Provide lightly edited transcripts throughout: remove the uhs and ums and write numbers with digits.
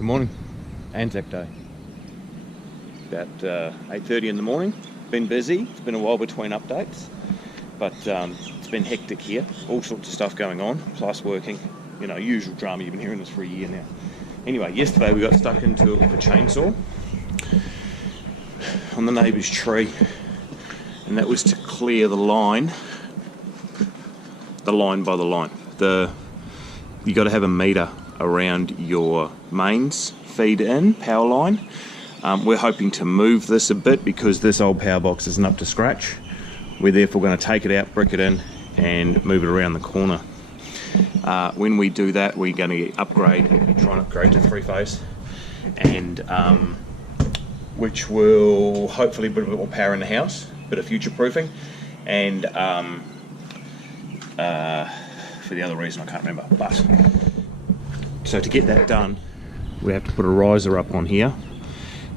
Good morning. Anzac Day. About 8:30 in the morning. Been busy. It's been a while between updates, but it's been hectic here. All sorts of stuff going on, plus working. You know, usual drama. You've been hearing this for a year now. Anyway, yesterday we got stuck into it with a chainsaw on the neighbour's tree, and that was to clear the line by the line. You got to have a meter around your mains feed in power line. We're hoping to move this a bit because this old power box isn't up to scratch. We're therefore going to take it out, brick it in, and move it around the corner. When we do that, we're going to try and upgrade to 3-phase, and which will hopefully put a bit more power in the house, a bit of future proofing, and for the other reason I can't remember. But so to get that done, we have to put a riser up on here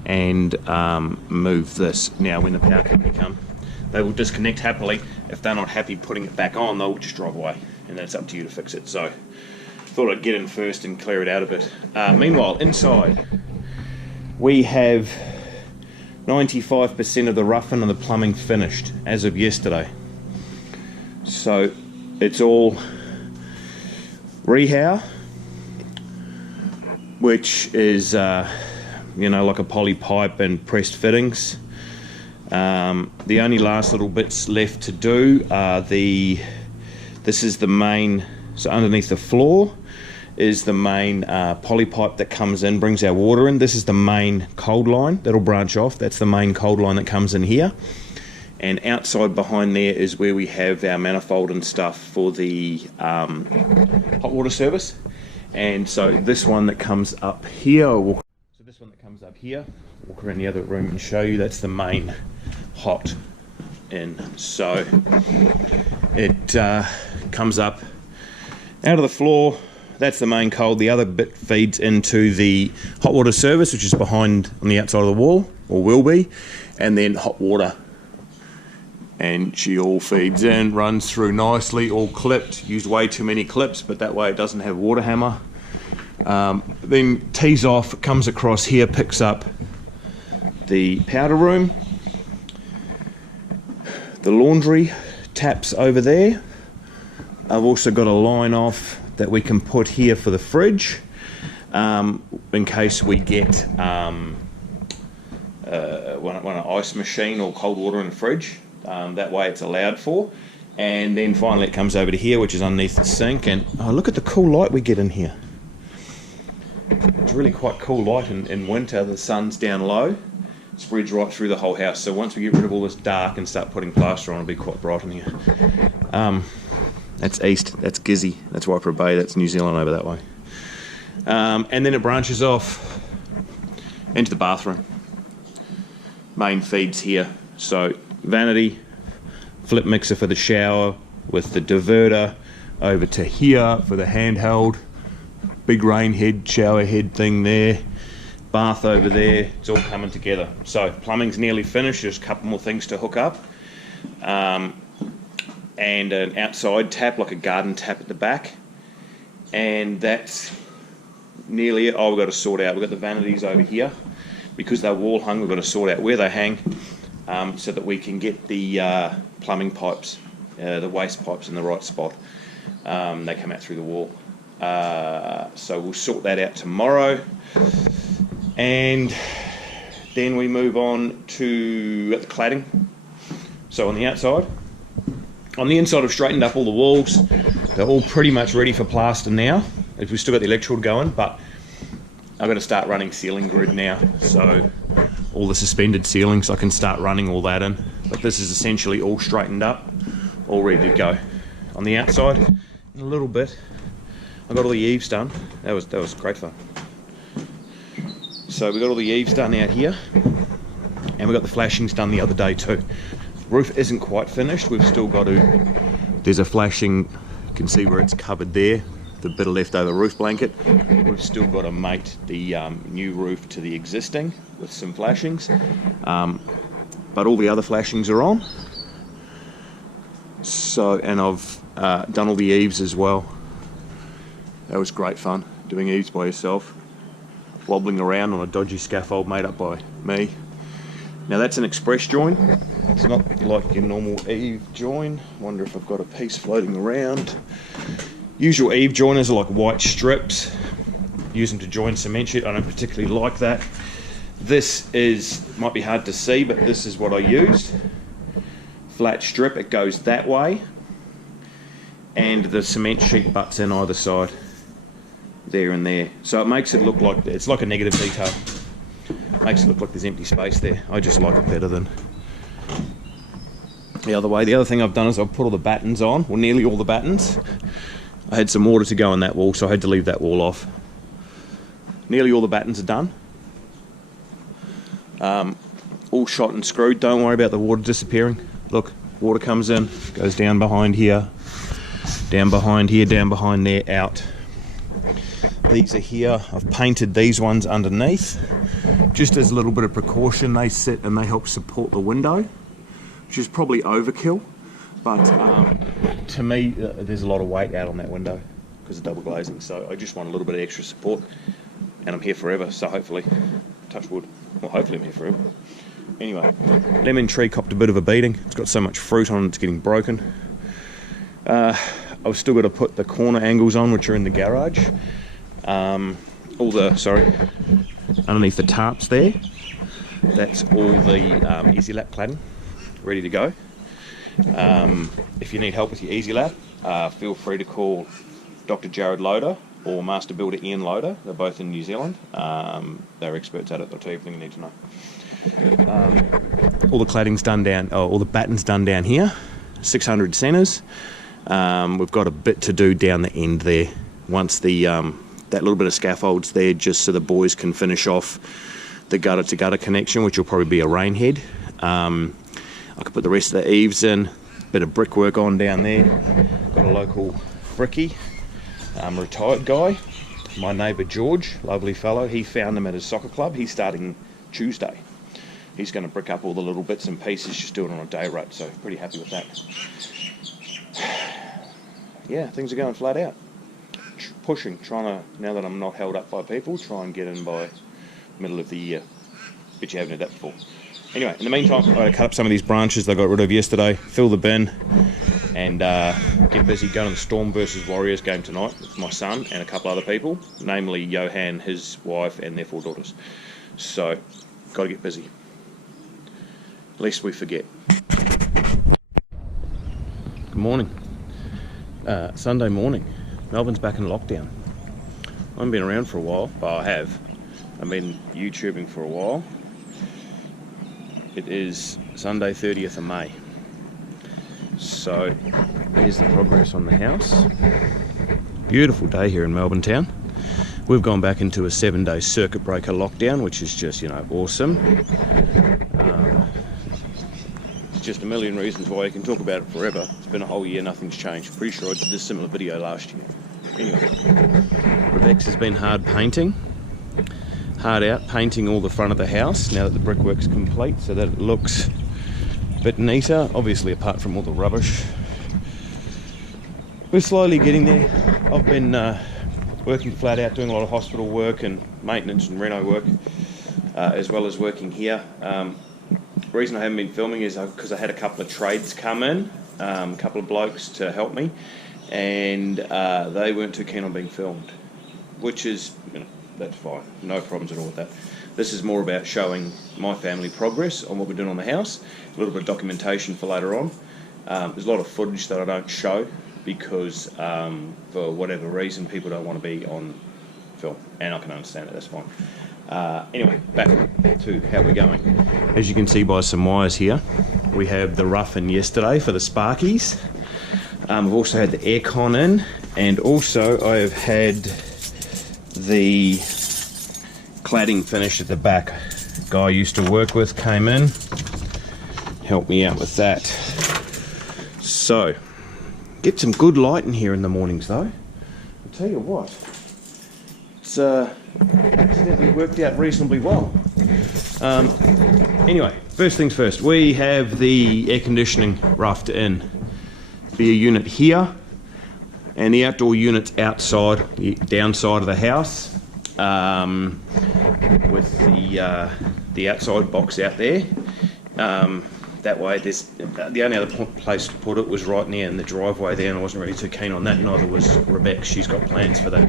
and move this. Now when the power company come, they will disconnect happily. If they're not happy putting it back on, they'll just drive away, and that's up to you to fix it. So thought I'd get in first and clear it out a bit. Meanwhile, inside we have 95% of the roughing and the plumbing finished as of yesterday. So it's all rehow, which is you know, like a poly pipe and pressed fittings. The only last little bits left to do are this is the main, so underneath the floor is the main poly pipe that comes in, brings our water in. This is the main cold line that'll branch off. That's the main cold line that comes in here. And outside behind there is where we have our manifold and stuff for the hot water service. And so this one that comes up here, walk around the other room and show you, that's the main hot in. So it comes up out of the floor. That's the main cold. The other bit feeds into the hot water service, which is behind on the outside of the wall, or will be, and then hot water. And she all feeds in, runs through nicely, all clipped. Used way too many clips, but that way it doesn't have water hammer. Then tees off, comes across here, picks up the powder room, the laundry taps over there. I've also got a line off that we can put here for the fridge, in case we get one an ice machine or cold water in the fridge. That way it's allowed for. And then finally it comes over to here, which is underneath the sink. And oh, look at the cool light we get in here. It's really quite cool light in winter. The sun's down low, spreads right through the whole house. So once we get rid of all this dark and start putting plaster on, it'll be quite bright in here. That's east, that's Gizzy, that's Waipara Bay, that's New Zealand over that way. And then it branches off into the bathroom. Main feeds here. So vanity, flip mixer for the shower with the diverter over to here for the handheld, big rain head, shower head thing there, bath over there. It's all coming together. So plumbing's nearly finished, there's a couple more things to hook up, and an outside tap, like a garden tap at the back, and that's nearly it. Oh, we've got to sort out, we've got the vanities over here because they're wall hung. We've got to sort out where they hang, so that we can get the plumbing pipes, the waste pipes in the right spot. They come out through the wall. So we'll sort that out tomorrow, and then we move on to the cladding. So on the outside, on the inside I've straightened up all the walls. They're all pretty much ready for plaster now. We've still got the electrical going, but I've got to start running ceiling grid now. So all the suspended ceilings, I can start running all that in. But this is essentially all straightened up, all ready to go. On the outside, in a little bit, I got all the eaves done. That was great fun. So we got all the eaves done out here, and we got the flashings done the other day too. Roof isn't quite finished. We've still got to. There's a flashing. You can see where it's covered there. The bit of leftover roof blanket. We've still got to mate the new roof to the existing with some flashings, but all the other flashings are on. So, and I've done all the eaves as well. That was great fun, doing eaves by yourself. wobbling around on a dodgy scaffold made up by me. Now that's an express join. It's not like your normal eave join. Wonder if I've got a piece floating around. Usual eave joiners are like white strips. Use them to join cement sheet. I don't particularly like that. This might be hard to see, but this is what I used. Flat strip, it goes that way. And the cement sheet butts in either side. There and there. So it makes it look like, it's like a negative detail. Makes it look like there's empty space there. I just like it better than the other way. The other thing I've done is I've put all the battens on, or nearly all the battens. I had some water to go on that wall, so I had to leave that wall off. Nearly all the battens are done. All shot and screwed. Don't worry about the water disappearing. Look, water comes in, goes down behind here, down behind here, down behind there, out. These are here. I've painted these ones underneath just as a little bit of precaution. They sit and they help support the window, which is probably overkill, but to me there's a lot of weight out on that window because of double glazing, so I just want a little bit of extra support, and I'm here forever, so hopefully, touch wood, well hopefully I'm here forever. Anyway, lemon tree copped a bit of a beating. It's got so much fruit on it, it's getting broken. I've still got to put the corner angles on, which are in the garage. Underneath the tarps there, that's all the Easy Lap cladding ready to go. If you need help with your Easy Lap, feel free to call Dr. Jared Loader or Master Builder Ian Loader. They're both in New Zealand. They're experts at it. They'll tell you everything you need to know. All the cladding's done down, all the battens done down here, 600 centres. We've got a bit to do down the end there. Once that little bit of scaffold's there, just so the boys can finish off the gutter to gutter connection, which will probably be a rain head. I could put the rest of the eaves in, bit of brickwork on down there. Got a local brickie, retired guy, my neighbour George, lovely fellow. He found them at his soccer club. He's starting Tuesday. He's going to brick up all the little bits and pieces, just do it on a day rate, so pretty happy with that. Yeah, things are going flat out. Pushing, trying to, now that I'm not held up by people, try and get in by middle of the year. Bet you haven't had that before. Anyway, in the meantime, I'm going to cut up some of these branches I got rid of yesterday, fill the bin, and get busy going to the Storm versus Warriors game tonight with my son and a couple other people, namely Johan, his wife, and their 4 daughters. So, got to get busy. Lest we forget. Good morning. Sunday morning. Melbourne's back in lockdown. I haven't been around for a while. Well, I have. I've been YouTubing for a while. It is Sunday 30th of May. So, here's the progress on the house. Beautiful day here in Melbourne town. We've gone back into a 7-day circuit breaker lockdown, which is just, awesome. Just a million reasons why you can talk about it forever. It's been a whole year, nothing's changed. Pretty sure I did this similar video last year. Anyway, Rebecca's has been hard out painting all the front of the house now that the brickwork's complete, so that it looks a bit neater, obviously apart from all the rubbish. We're slowly getting there. I've been working flat out, doing a lot of hospital work and maintenance and reno work, as well as working here. The reason I haven't been filming is because I had a couple of trades come in, a couple of blokes to help me, and they weren't too keen on being filmed, which is, that's fine, no problems at all with that. This is more about showing my family progress on what we're doing on the house, a little bit of documentation for later on. There's a lot of footage that I don't show because for whatever reason people don't want to be on film, and I can understand it, that's fine. Anyway, back to how we're going. As you can see by some wires here, we have the rough-in yesterday for the sparkies. We've also had the aircon in, and also I have had the cladding finished at the back. Guy I used to work with came in, helped me out with that. So, get some good light in here in the mornings though. I'll tell you what, it's accidentally worked out reasonably well. Anyway, first things first, we have the air conditioning roughed in. Be a unit here, and the outdoor unit's outside, the downside of the house. with the outside box out there. That way, there's the only other place to put it was right near in the driveway there, and I wasn't really too keen on that. Neither was Rebecca. She's got plans for that.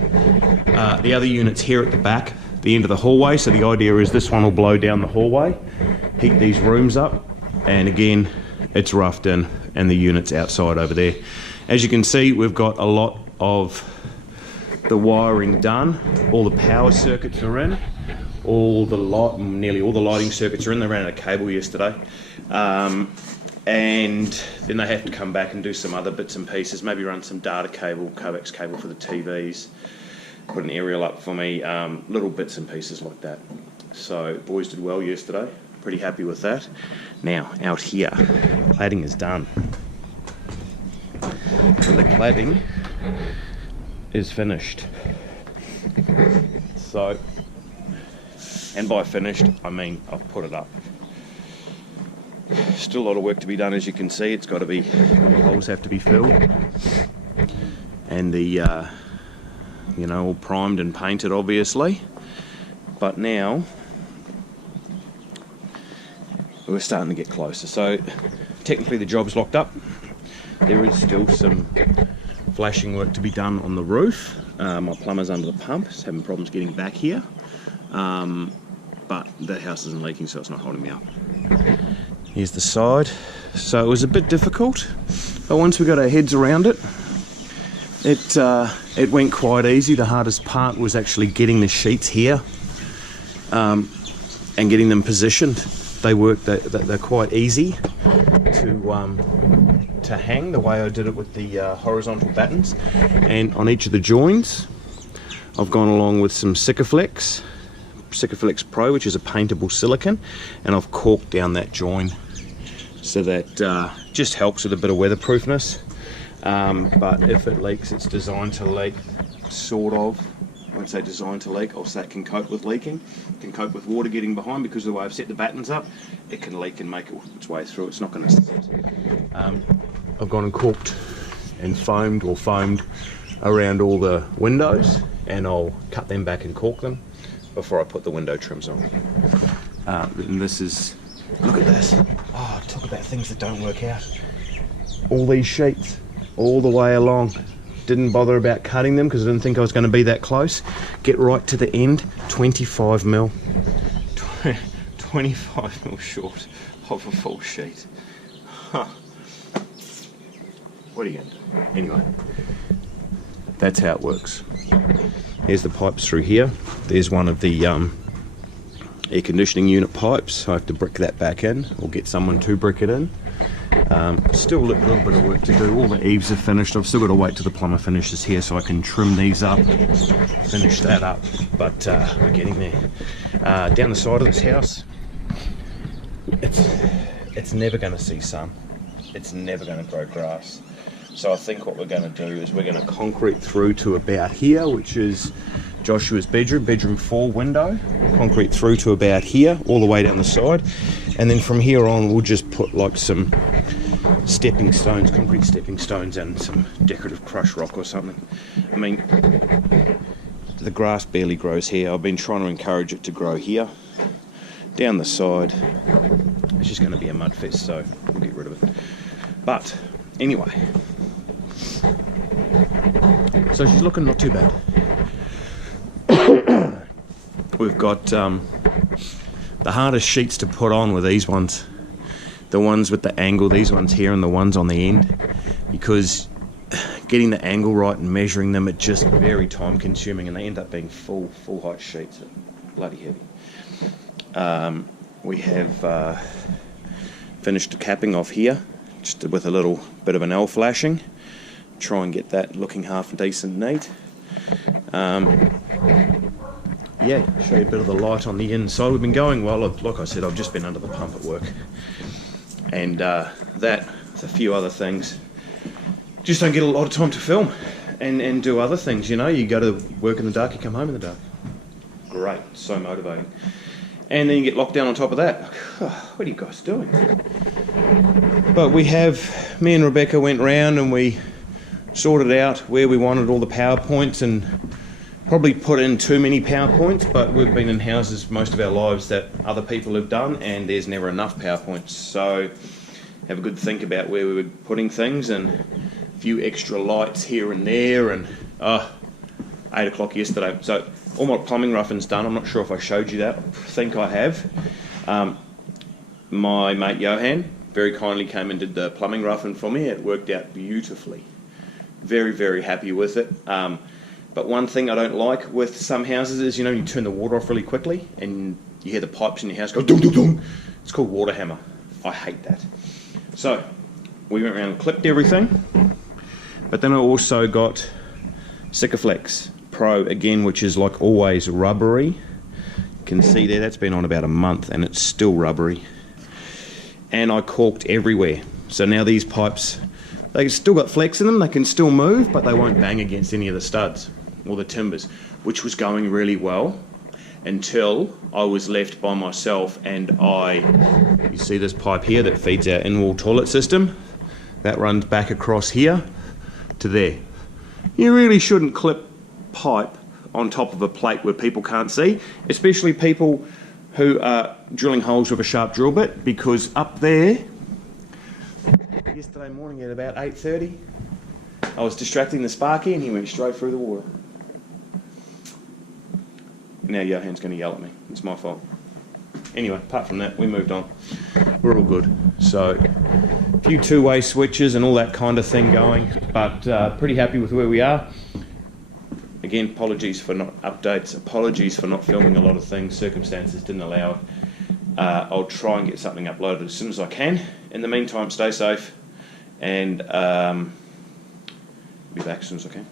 The other unit's here at the back, the end of the hallway. So the idea is this one will blow down the hallway, heat these rooms up, and again, it's roughed in, and the unit's outside over there. As you can see, we've got a lot of the wiring done. All the power circuits are in. Nearly all the lighting circuits are in. They ran out of cable yesterday. And then they have to come back and do some other bits and pieces, maybe run some data cable, coax cable for the TVs, put an aerial up for me, little bits and pieces like that. So boys did well yesterday, pretty happy with that. Now out here, cladding is done. And the cladding is finished. So, and by finished, I mean I've put it up. Still a lot of work to be done, as you can see. It's got to be, the holes have to be filled, and the all primed and painted, obviously. But now we're starting to get closer. So technically the job's locked up. There is still some flashing work to be done on the roof. My plumber's under the pump, he's having problems getting back here, but the house isn't leaking, so it's not holding me up. Here's the side. So it was a bit difficult, but once we got our heads around it, it went quite easy. The hardest part was actually getting the sheets here and getting them positioned. They work. They're quite easy to hang the way I did it with the horizontal battens. And on each of the joins, I've gone along with some Sikaflex Pro, which is a paintable silicone, and I've caulked down that join so that just helps with a bit of weatherproofness. But if it leaks, it's designed to leak, sort of. I won't say designed to leak, I'll say it can cope with leaking. It can cope with water getting behind, because of the way I've set the battens up, it can leak and make its way through. It's not going to sit. I've gone and caulked and foamed around all the windows, and I'll cut them back and caulk them before I put the window trims on. And this is, look at this. Oh, talk about things that don't work out. All these sheets, all the way along. Didn't bother about cutting them because I didn't think I was going to be that close. Get right to the end, 25 mil. 25 mil short of a full sheet. Huh. What are you going to do? Anyway, that's how it works. Here's the pipes through here. There's one of the air conditioning unit pipes. I have to brick that back in, or get someone to brick it in. Still a little bit of work to do. All the eaves are finished. I've still got to wait till the plumber finishes here so I can trim these up, finish that up, but we're getting there. Down the side of this house, it's never going to see sun. It's never going to grow grass. So I think what we're going to do is we're going to concrete through to about here, which is Joshua's bedroom 4 window. Concrete through to about here, all the way down the side, and then from here on we'll just put like some stepping stones, concrete stepping stones, and some decorative crushed rock or something. I mean, the grass barely grows here. I've been trying to encourage it to grow here. Down the side, it's just going to be a mud fest, so we'll get rid of it. But anyway, so she's looking not too bad. We've got the hardest sheets to put on were these ones, the ones with the angle, these ones here and the ones on the end, because getting the angle right and measuring them, it's just very time consuming, and they end up being full height sheets. Bloody heavy. We have finished the capping off here, just with a little bit of an L flashing, try and get that looking half decent neat. Yeah, show you a bit of the light on the inside. We've been going well. Like I said, I've just been under the pump at work, and that, a few other things, just don't get a lot of time to film and do other things. You know, you go to work in the dark, you come home in the dark. Great, so motivating. And then you get locked down on top of that. What are you guys doing? But me and Rebecca went round and we sorted out where we wanted all the power points, and probably put in too many PowerPoints, but we've been in houses most of our lives that other people have done, and there's never enough PowerPoints. So have a good think about where we were putting things, and a few extra lights here and there, and 8 o'clock yesterday. So all my plumbing roughing's done. I'm not sure if I showed you that. I think I have. My mate Johan very kindly came and did the plumbing roughing for me. It worked out beautifully. Very, very happy with it. But one thing I don't like with some houses is, you know, you turn the water off really quickly and you hear the pipes in your house go dum dum dum. It's called water hammer. I hate that. So we went around and clipped everything, but then I also got Sikaflex Pro again, which is like always rubbery. You can see there, that's been on about a month and it's still rubbery. And I caulked everywhere. So now these pipes, they've still got flex in them, they can still move, but they won't bang against any of the studs or the timbers, which was going really well until I was left by myself and you see this pipe here that feeds our in-wall toilet system, that runs back across here to there. You really shouldn't clip pipe on top of a plate where people can't see, especially people who are drilling holes with a sharp drill bit, because up there, yesterday morning at about 8:30, I was distracting the Sparky and he went straight through the water. Now Johan's going to yell at me. It's my fault. Anyway, apart from that, we moved on. We're all good. So, a few two-way switches and all that kind of thing going, but pretty happy with where we are. Again, apologies for not updates. Apologies for not filming a lot of things. Circumstances didn't allow it. I'll try and get something uploaded as soon as I can. In the meantime, stay safe and be back as soon as I can.